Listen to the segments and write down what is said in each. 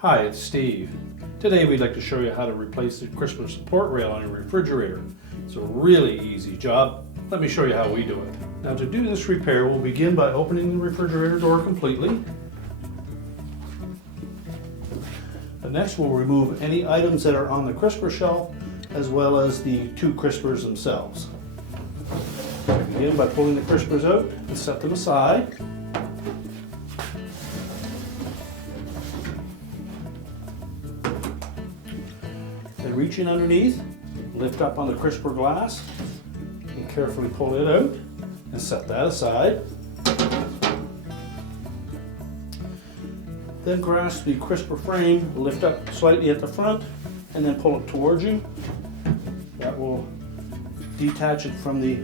Hi, it's Steve. Today we'd like to show you how to replace the crisper support rail on your refrigerator. It's a really easy job. Let me show you how we do it. Now to do this repair, we'll begin by opening the refrigerator door completely. And next we'll remove any items that are on the crisper shelf as well as the two crispers themselves. Begin by pulling the crispers out and set them aside. Then reach in underneath, lift up on the crisper glass, and carefully pull it out and set that aside. Then grasp the crisper frame, lift up slightly at the front, and then pull it towards you. That will detach it from the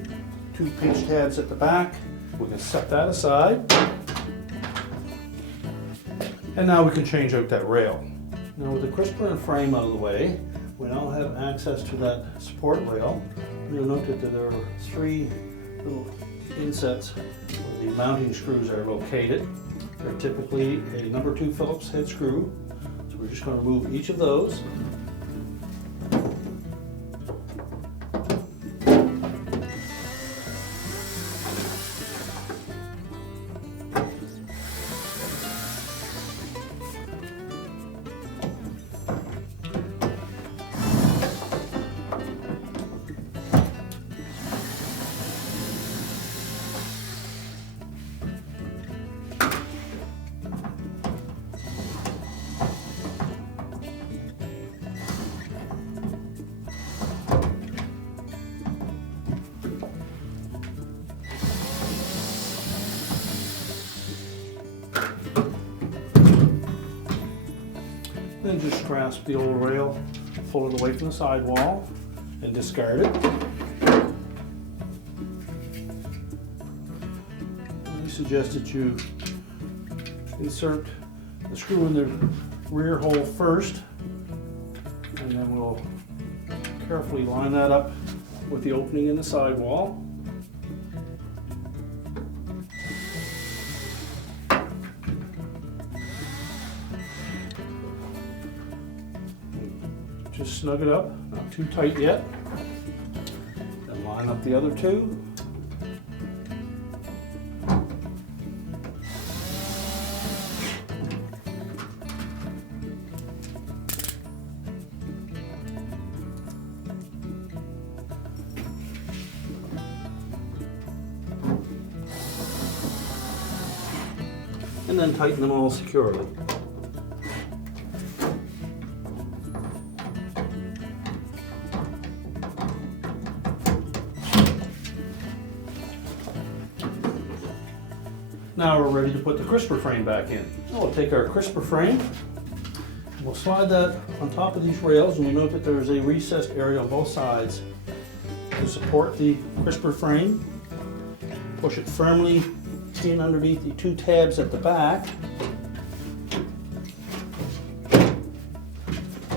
two pinch tabs at the back. We can set that aside. And now we can change out that rail. Now with the crisper and frame out of the way, we now have access to that support rail. You'll note that there are three little insets where the mounting screws are located. They're typically a number 2 Phillips head screw. So we're just going to remove each of those. Then just grasp the old rail, pull it away from the sidewall, and discard it. We suggest that you insert the screw in the rear hole first, and then we'll carefully line that up with the opening in the sidewall. Just snug it up, not too tight yet. Then line up the other two. And then tighten them all securely. Now we're ready to put the crisper frame back in. We'll take our crisper frame, we'll slide that on top of these rails, and we note that there is a recessed area on both sides to support the crisper frame. Push it firmly in underneath the two tabs at the back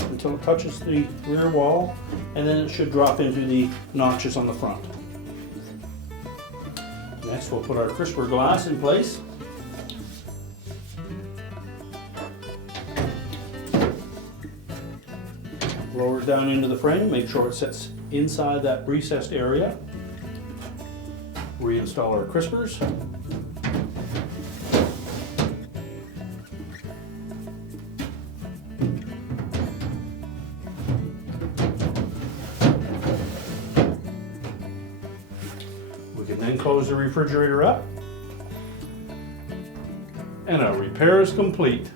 until it touches the rear wall, and then it should drop into the notches on the front. Next, we'll put our crisper glass in place. Lower it down into the frame, make sure it sits inside that recessed area. Reinstall our crispers. We can then close the refrigerator up, and our repair is complete.